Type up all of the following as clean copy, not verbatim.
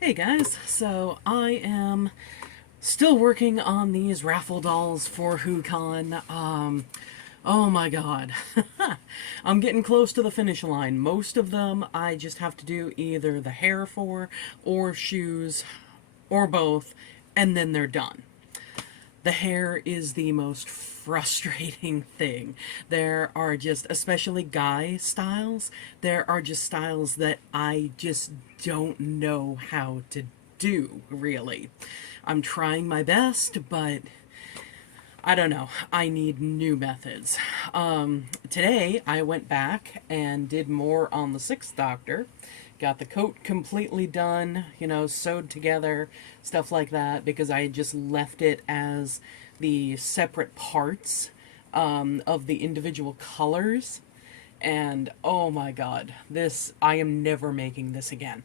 Hey guys, so I am still working on these raffle dolls for WhoCon. Oh my god. I'm getting close to the finish line. Most of them I just have to do either the hair for, or shoes, or both, and then they're done. The hair is the most frustrating thing. There are just, especially guy styles, there are just styles that I just don't know how to do, really. I'm trying my best, but I don't know. I need new methods. Today, I went back and did more on the Sixth Doctor. Got the coat completely done, sewed together, stuff like that, because I had just left it as the separate parts of the individual colors. And oh my god, I am never making this again.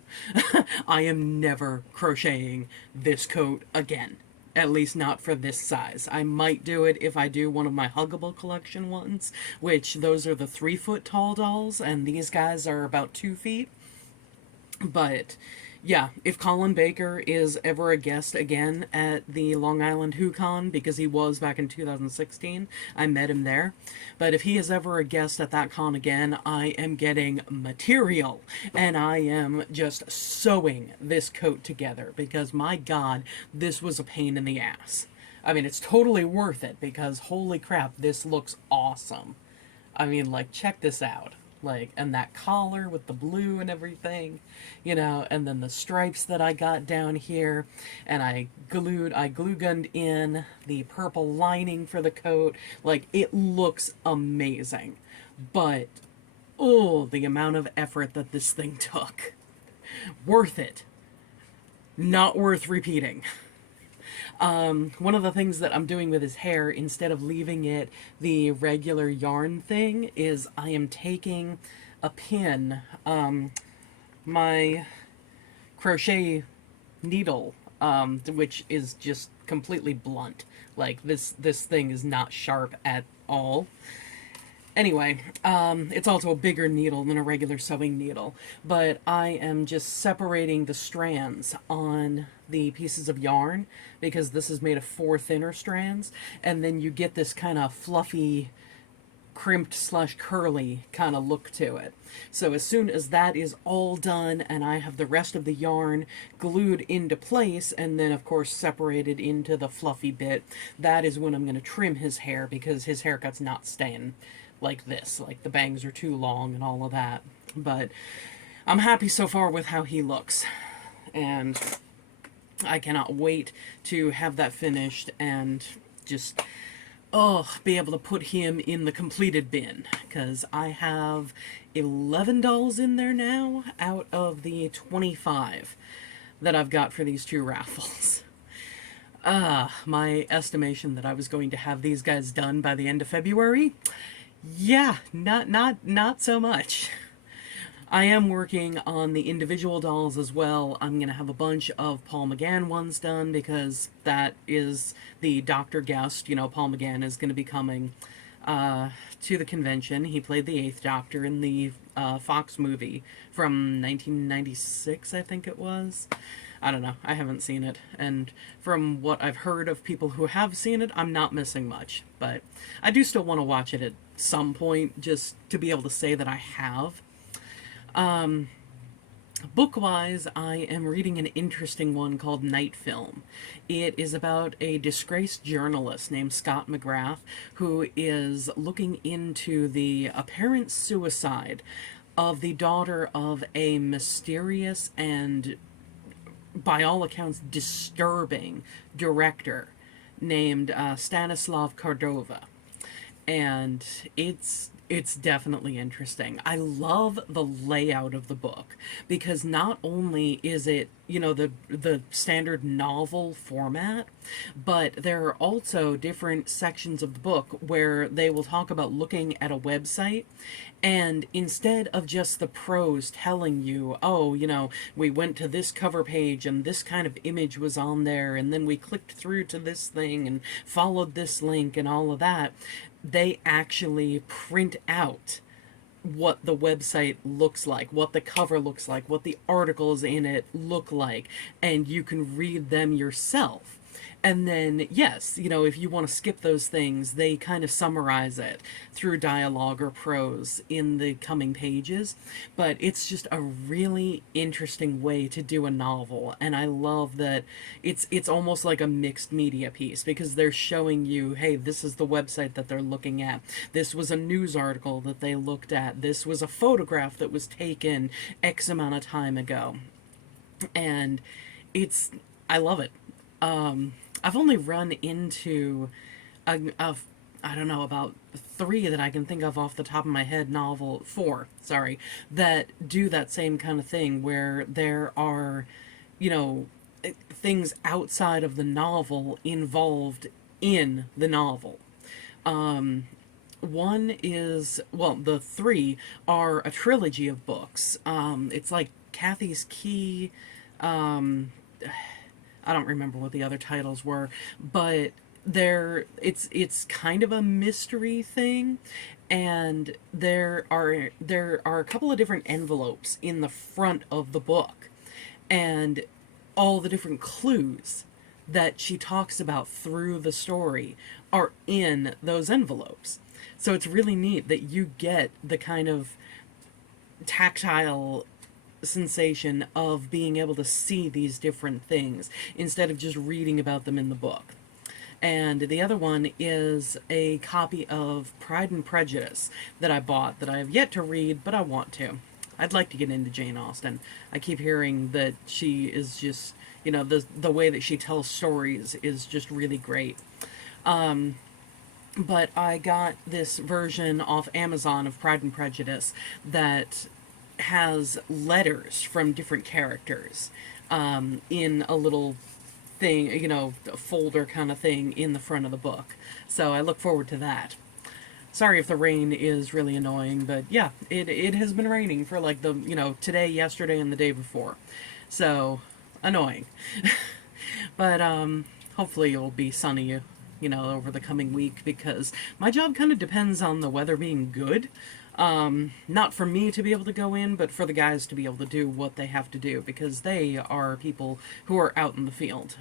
I am never crocheting this coat again. At least not for this size. I might do it if I do one of my Huggable collection ones, which those are the 3-foot tall dolls, and these guys are about 2 feet. But yeah, if Colin Baker is ever a guest again at the Long Island WhoCon, because he was back in 2016, I met him there. But if he is ever a guest at that con again, I am getting material. And I am just sewing this coat together, because my god, this was a pain in the ass. I mean, it's totally worth it, because holy crap, this looks awesome. I mean, like, check this out. Like, and that collar with the blue and everything, and then the stripes that I got down here, and I glue gunned in the purple lining for the coat. Like, it looks amazing. But, oh, the amount of effort that this thing took. Worth it. Not worth repeating. One of the things that I'm doing with his hair, instead of leaving it the regular yarn thing, is I am taking a pin, my crochet needle, which is just completely blunt. Like, this thing is not sharp at all. Anyway, it's also a bigger needle than a regular sewing needle, but I am just separating the strands on the pieces of yarn, because this is made of 4 thinner strands, and then you get this kind of fluffy, crimped slash curly kind of look to it. So as soon as that is all done and I have the rest of the yarn glued into place, and then of course separated into the fluffy bit, that is when I'm going to trim his hair, because his haircut's not staying like this. Like, the bangs are too long and all of that. But I'm happy so far with how he looks, and I cannot wait to have that finished and just, be able to put him in the completed bin, because I have 11 dolls in there now out of the 25 that I've got for these 2 raffles. My estimation that I was going to have these guys done by the end of February, yeah, not so much. I am working on the individual dolls as well. I'm going to have a bunch of Paul McGann ones done, because that is the Doctor guest. Paul McGann is going to be coming to the convention. He played the 8th Doctor in the Fox movie from 1996, I think it was. I don't know. I haven't seen it. And from what I've heard of people who have seen it, I'm not missing much. But I do still want to watch it at some point, just to be able to say that I have. Book-wise, I am reading an interesting one called Night Film. It is about a disgraced journalist named Scott McGrath, who is looking into the apparent suicide of the daughter of a mysterious and, by all accounts, disturbing director named Stanislav Cordova. And it's definitely interesting. I love the layout of the book, because not only is it, the standard novel format, but there are also different sections of the book where they will talk about looking at a website, and instead of just the prose telling you, oh, we went to this cover page and this kind of image was on there, and then we clicked through to this thing and followed this link and all of that, they actually print out what the website looks like, what the cover looks like, what the articles in it look like, and you can read them yourself. And then, yes, you know, if you want to skip those things, they kind of summarize it through dialogue or prose in the coming pages. But it's just a really interesting way to do a novel. And I love that it's almost like a mixed media piece, because they're showing you, hey, this is the website that they're looking at. This was a news article that they looked at. This was a photograph that was taken X amount of time ago. And I love it. I've only run into I don't know, about 3 that I can think of off the top of my head, 4, sorry, that do that same kind of thing, where there are, you know, things outside of the novel involved in the novel. One is, well, the 3 are a trilogy of books. It's like Kathy's Key. I don't remember what the other titles were, but it's kind of a mystery thing, and there are a couple of different envelopes in the front of the book, and all the different clues that she talks about through the story are in those envelopes. So it's really neat that you get the kind of tactile sensation of being able to see these different things instead of just reading about them in the book. And the other one is a copy of Pride and Prejudice that I bought that I have yet to read, but I want to. I'd like to get into Jane Austen. I keep hearing that she is just, you know, the way that she tells stories is just really great. But I got this version off Amazon of Pride and Prejudice that has letters from different characters in a little thing, you know, a folder kind of thing in the front of the book. So I look forward to that. Sorry if the rain is really annoying, but yeah, it has been raining for like today, yesterday, and the day before. So, annoying. But hopefully it'll be sunny, you know, over the coming week, because my job kind of depends on the weather being good. Not for me to be able to go in, but for the guys to be able to do what they have to do, because they are people who are out in the field,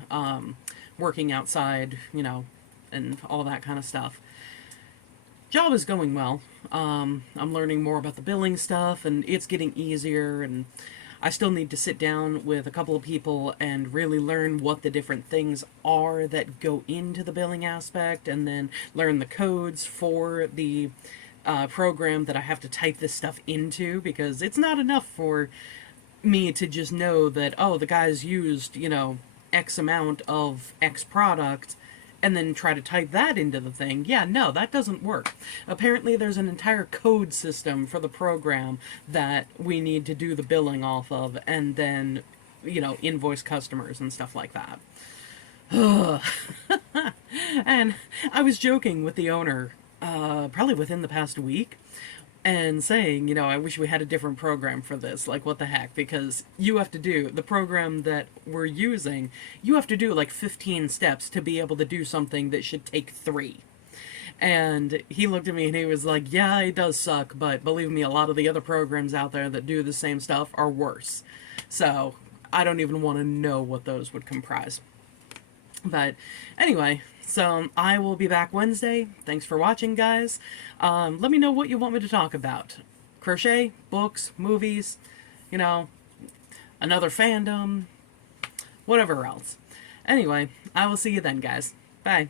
working outside, you know, and all that kind of stuff. Job is going well. I'm learning more about the billing stuff, and it's getting easier, and I still need to sit down with a couple of people and really learn what the different things are that go into the billing aspect, and then learn the codes for the program that I have to type this stuff into, because it's not enough for me to just know that, oh, the guy's used, you know, X amount of X product, and then try to type that into the thing. Yeah, no, that doesn't work. Apparently there's an entire code system for the program that we need to do the billing off of, and then, you know, invoice customers and stuff like that. And I was joking with the owner probably within the past week, and saying, you know, I wish we had a different program for this. Like, what the heck? Because you have to do, the program that we're using, you have to do like 15 steps to be able to do something that should take 3. And he looked at me and he was like, yeah, it does suck, but believe me, a lot of the other programs out there that do the same stuff are worse. So, I don't even want to know what those would comprise. But anyway, so I will be back Wednesday. Thanks for watching, guys. Let me know what you want me to talk about. Crochet, books, movies, you know, another fandom, whatever else. Anyway, I will see you then, guys. Bye.